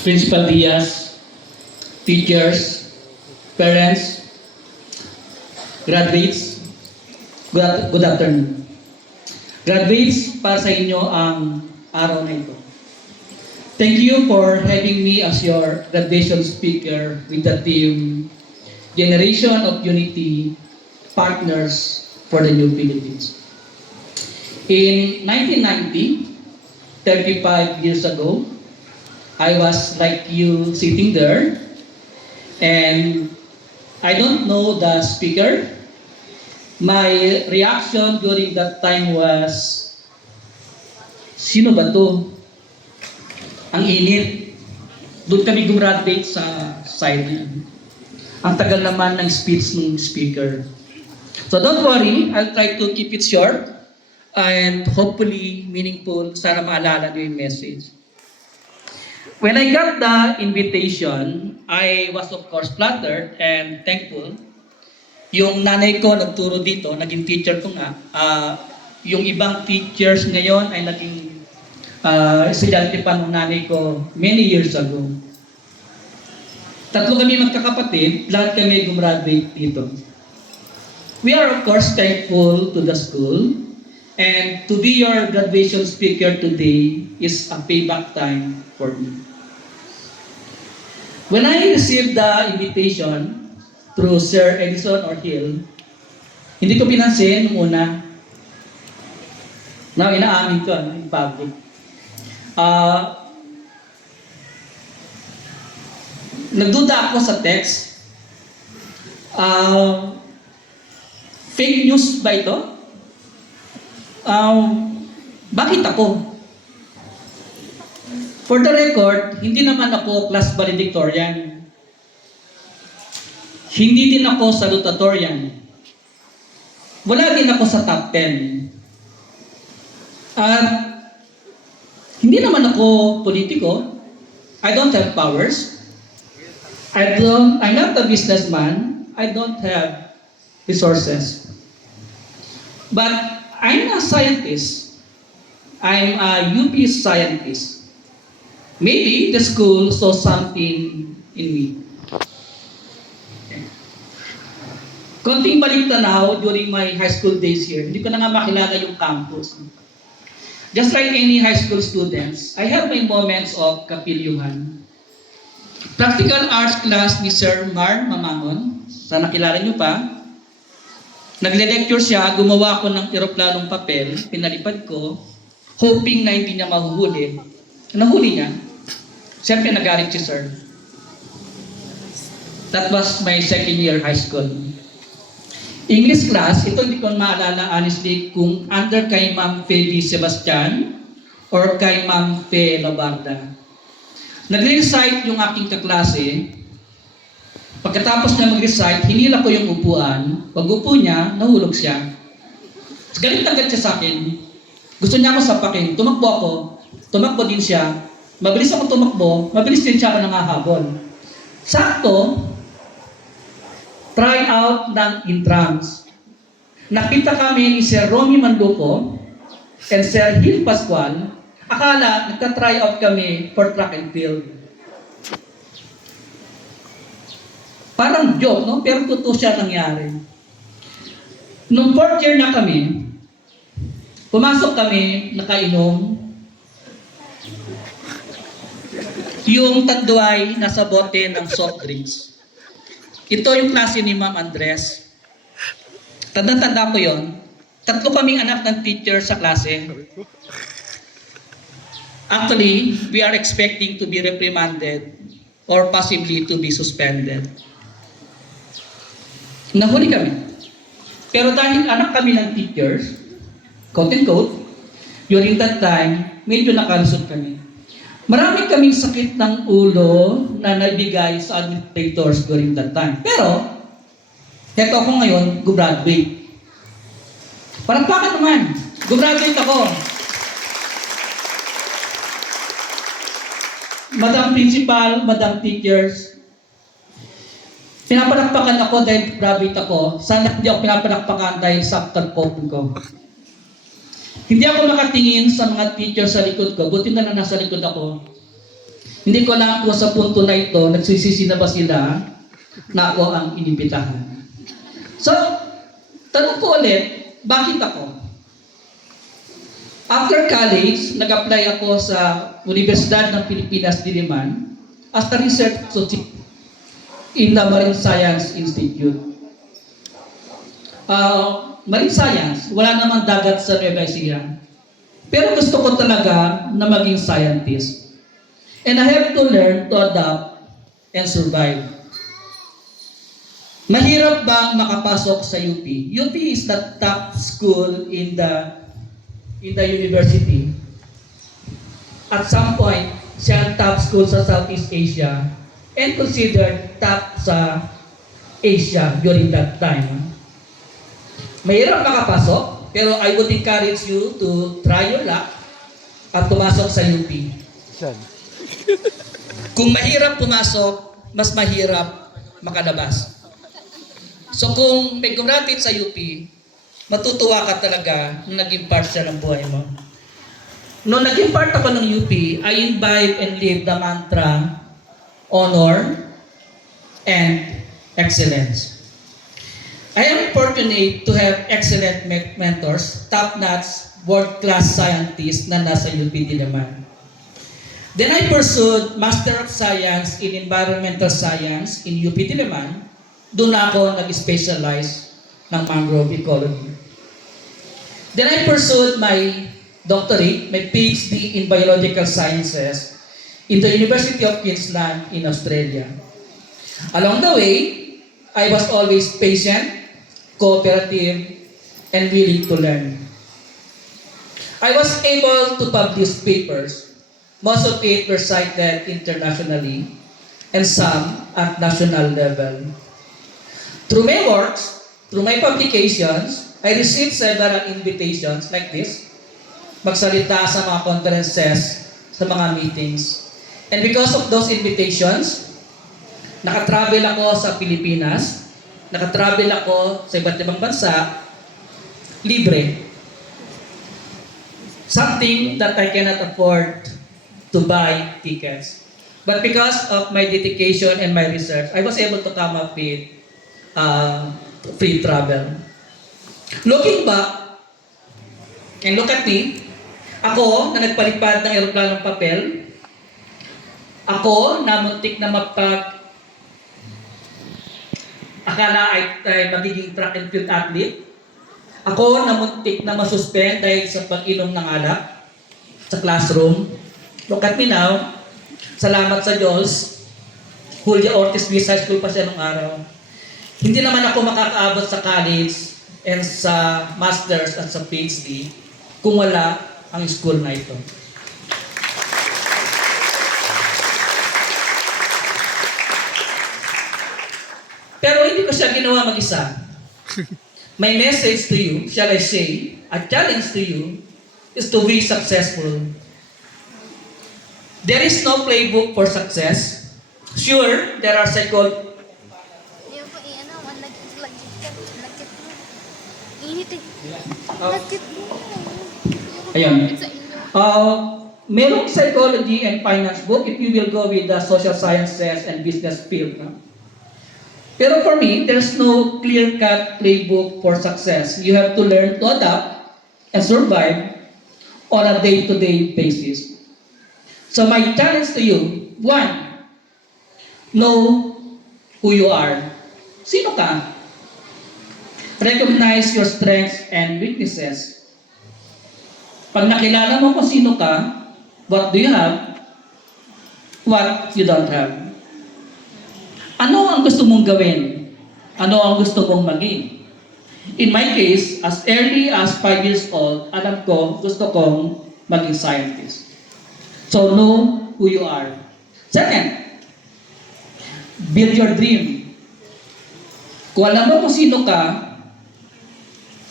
Principal Diaz, teachers, parents, graduates, good afternoon. Graduates, para sa inyo ang araw na ito. Thank you for having me as your graduation speaker with the theme Generation of Unity, Partners for the New Philippines. In 1990, 35 years ago, I was like you sitting there, and I don't know the speaker. My reaction during that time was, sino ba to? Ang init. Doon kami gumraduate sa side na yan. Ang tagal naman ng speech ng speaker. So don't worry, I'll try to keep it short and hopefully meaningful. Sana maalala niyo yung message. When I got the invitation, I was of course flattered and thankful. Yung nanay ko nagturo dito, naging teacher ko nga. Yung ibang teachers ngayon ay naging estudyante pa ng nanay ko many years ago. Tatlo kami magkakapatid, lahat kami gumraduate dito. We are of course thankful to the school, and to be your graduation speaker today is a payback time for me. When I received the invitation through Sir Edison or Hill, hindi ko pinansin nung una. Now, inaamin ko in public. Nagduda ako sa text. Fake news ba ito? Bakit ako? For the record, hindi naman ako class valedictorian. Hindi din ako salutatorian. Wala din ako sa top 10. At hindi naman ako politiko. I don't have powers. I'm not a businessman. I don't have resources. But I'm a scientist. I'm a UP scientist. Maybe the school saw something in me. Konting balik tanaw during my high school days here, hindi ko na nga makilala yung campus. Just like any high school students, I have my moments of kapilyuhan. Practical arts class ni Sir Mar Mamangon, sana kilala nyo pa. Nagle-lecture siya, gumawa ko ng eroplanong papel, pinalipad ko, hoping na hindi niya mahuhuli. Nahuli niya. Siyempre nagalit si Sir. That was my second year high school. English class, ito hindi ko maalala honestly kung under kay Ma'am Feli Sebastian or kay Ma'am Fe Labarda. Nag-recite yung aking kaklase. Pagkatapos niya mag-recite, hinila ko yung upuan. Pag-upo niya, nahulog siya. Galit na galit siya sa akin. Gusto niya ako sapakin. Tumakbo ako. Tumakbo din siya. Mabilis ako tumakbo. Mabilis din siya ako nangahabol. Sakto, try out ng entrance. Nakita kami ni Sir Romy Manluco and Sir Gil Pascual. Akala, nagta-try out kami for track and field. Parang joke, no? Pero totoo siya nangyari. Nung 4th year na kami, pumasok kami, nakainom. Yung tatlo ay nasa bote ng soft drinks. Ito yung klase ni Ma'am Andres. Tanda-tanda ko yon. Tatlo kaming anak ng teacher sa klase. Actually, we are expecting to be reprimanded or possibly to be suspended. Nahuli kami. Pero dahil anak kami ng teachers, quote and quote, during that time, medyo nakalusot kami. Marami kaming sakit ng ulo na naibigay sa administrators during that time. Pero, heto ako ngayon, gumraduate. Palakpakan naman, gumraduate ako. Madam Principal, Madam Teachers, pinapalakpakan ako dahil graduate ako. Sana hindi ako pinapalakpakan dahil saktan ko. Hindi ako makatingin sa mga teacher sa likod ko. Buti na nasa likod ako. Hindi ko alam kung sa punto na ito, nagsisisi na ba sila na ako ang inibitahan. So, tanong ko ulit, bakit ako? After college, nag-apply ako sa Universidad ng Pilipinas, Diliman as a research associate in the Marine Science Institute. Marine Science, wala namang dagat sa Nueva Ecija. Pero gusto ko talaga na maging scientist. And I have to learn to adapt and survive. Mahirap bang makapasok sa UP? UP is the top school in the university. At some point, siya ang top school sa Southeast Asia and considered top sa Asia during that time. Mahirap makapasok, pero I would encourage you to try your luck at pumasok sa UP. Kung mahirap pumasok, mas mahirap makalabas. So kung may kumapit sa UP, matutuwa ka talaga nung naging part siya ng buhay mo. Nung naging part ako ng UP, I imbibe and live the mantra, honor, and excellence. I am fortunate to have excellent mentors, top-notch, world-class scientists na nasa UP Diliman. Then I pursued Master of Science in Environmental Science in UP Diliman. Doon ako nag-specialize ng mangrove ecology. Then I pursued my doctorate, my PhD in Biological Sciences in the University of Queensland in Australia. Along the way, I was always patient, cooperative, and willing to learn. I was able to publish papers. Most of it were cited internationally and some at national level. Through my works, through my publications, I received several invitations like this, magsalita sa mga conferences, sa mga meetings. And because of those invitations, nakatravel ako sa Pilipinas, nakatravel ako sa iba't ibang bansa, libre. Something that I cannot afford to buy tickets. But because of my dedication and my research, I was able to come up with free travel. Looking back, and look at me, ako na nagpalipad ng eroplanong papel, ako na muntik na akala ay magiging track and field athlete, ako na muntik na masuspend dahil sa pag-inom ng alak sa classroom. Look at me now. Salamat sa Diyos. Julia Ortiz Luis High School pa siya nung araw. Hindi naman ako makakaabot sa college and sa master's at sa PhD kung wala ang school na ito. Pero hindi ko siya ginawa mag-isa. My message to you, shall I say, a challenge to you, is to be successful. There is no playbook for success. Sure, there are merong psychology and finance book if you will go with the social sciences and business field. No? Pero for me, there's no clear-cut playbook for success. You have to learn to adapt and survive on a day-to-day basis. So my challenge to you, 1, know who you are. Sino ka? Recognize your strengths and weaknesses. Pag nakilala mo kung sino ka, what do you have, what you don't have. Ano ang gusto mong gawin? Ano ang gusto mong maging? In my case, as early as 5 years old, alam ko, gusto kong maging scientist. So know who you are. Second, build your dream. Kung alam mo kung sino ka,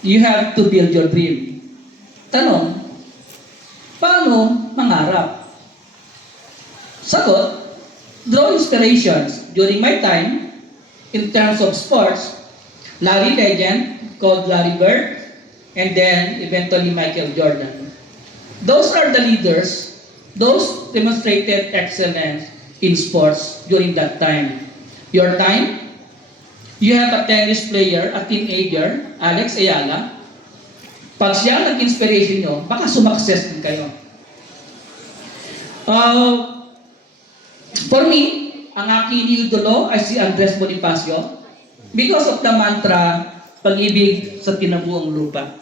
you have to build your dream. Tanong, paano mangarap? Sagot, draw inspirations. During my time, in terms of sports, Larry Legend, called Larry Bird, and then eventually Michael Jordan. Those are the leaders those demonstrated excellence in sports during that time. Your time, you have a tennis player, a teenager, Alex Ayala. Pag siya nag-inspiration nyo, baka sumakses din kayo. For me, ang aking idolo ay si Andres Bonifacio because of the mantra, pag-ibig sa tinabuang lupa.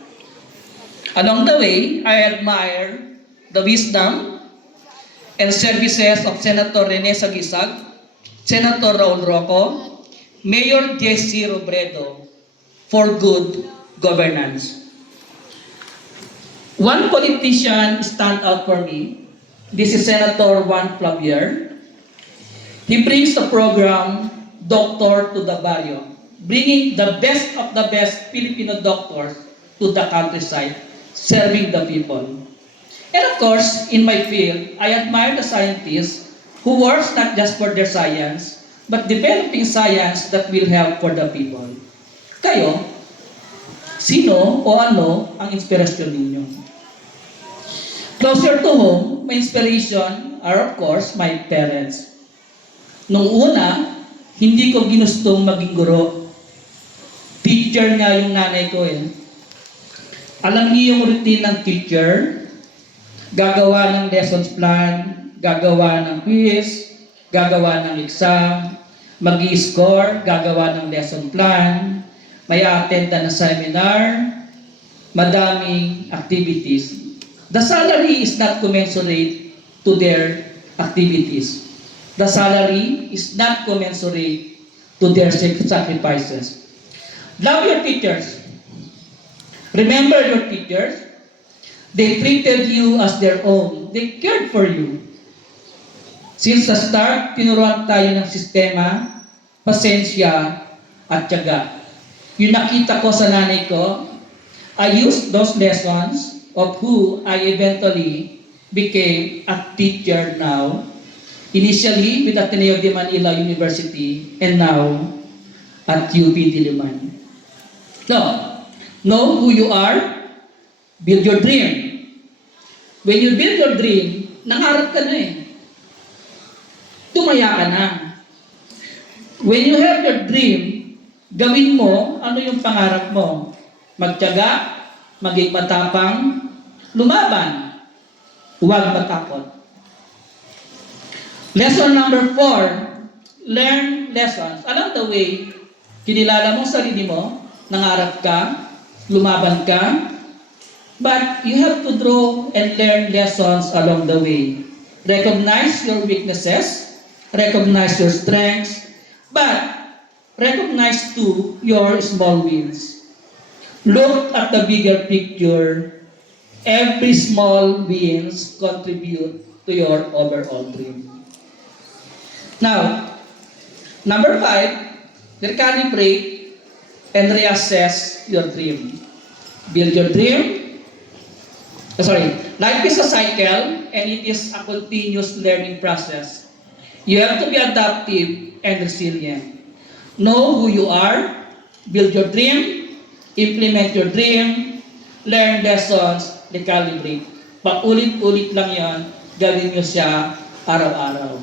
Along the way, I admire the wisdom and services of Senator Rene Sagisag, Senator Raul Roco, Mayor Jesse Robredo for good governance. One politician stand out for me. This is Senator Juan Flavier. He brings the program Doctor to the Barrio, bringing the best of the best Filipino doctors to the countryside, serving the people. And of course, in my field, I admire the scientists who works not just for their science, but developing science that will help for the people. Kayo, sino o ano ang inspirasyon ninyo? Closer to home, my inspiration are of course my parents. Nung una, hindi ko ginustong maging guro. Teacher nga yung nanay ko eh. Alam niyo yung routine ng teacher, gagawa ng lessons plan, gagawa ng quiz, gagawa ng exam, mag-i-score, gagawa ng lesson plan, may attend na seminar, madaming activities. The salary is not commensurate to their activities. The salary is not commensurate to their sacrifices. Love your teachers. Remember your teachers. They treated you as their own. They cared for you. Since the start, tinuruan tayo ng sistema, pasensya, at tiyaga. Yung nakita ko sa nanay ko, I used those lessons of who I eventually became a teacher now. Initially with Ateneo de Manila University and now at UP Diliman. No, know who you are, build your dream. When you build your dream, nangarap ka na eh. Tumaya ka na. When you have your dream, gawin mo ano yung pangarap mo. Magtiyaga, maging matapang, lumaban, huwag matakot. Lesson number 4, learn lessons. Along the way, kinilala mo sarili mo, nangarap ka, lumaban ka, but you have to draw and learn lessons along the way. Recognize your weaknesses, recognize your strengths, but recognize too your small wins. Look at the bigger picture. Every small wins contribute to your overall dream. Now, number 5, recalibrate and reassess your dream. Build your dream. Life is a cycle and it is a continuous learning process. You have to be adaptive and resilient. Know who you are, build your dream, implement your dream, learn lessons, recalibrate. Paulit-ulit lang yan, gawin nyo siya araw-araw.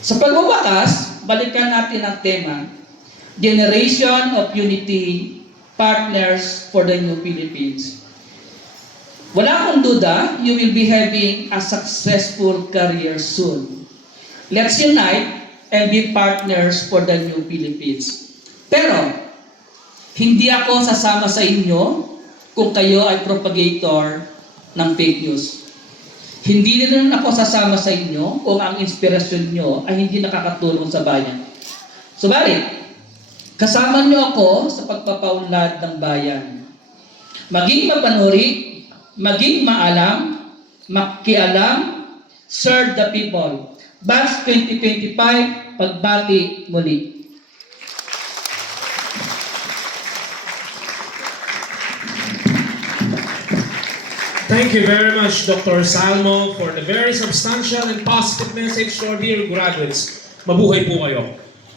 Sa pagwawakas, balikan natin ang tema, Generation of Unity, Partners for the New Philippines. Wala akong duda, you will be having a successful career soon. Let's unite and be partners for the New Philippines. Pero, hindi ako sasama sa inyo kung kayo ay propagator ng fake news. Hindi rin ako sasama sa inyo kung ang inspirasyon nyo ay hindi nakakatulong sa bayan. Subalit, kasama nyo ako sa pagpapaunlad ng bayan. Maging mapanuri, maging maalam, makialam, serve the people. Batch 2025, pagbati muli. Thank you very much, Dr. Salmo, for the very substantial and positive message to our dear graduates. Mabuhay po kayo.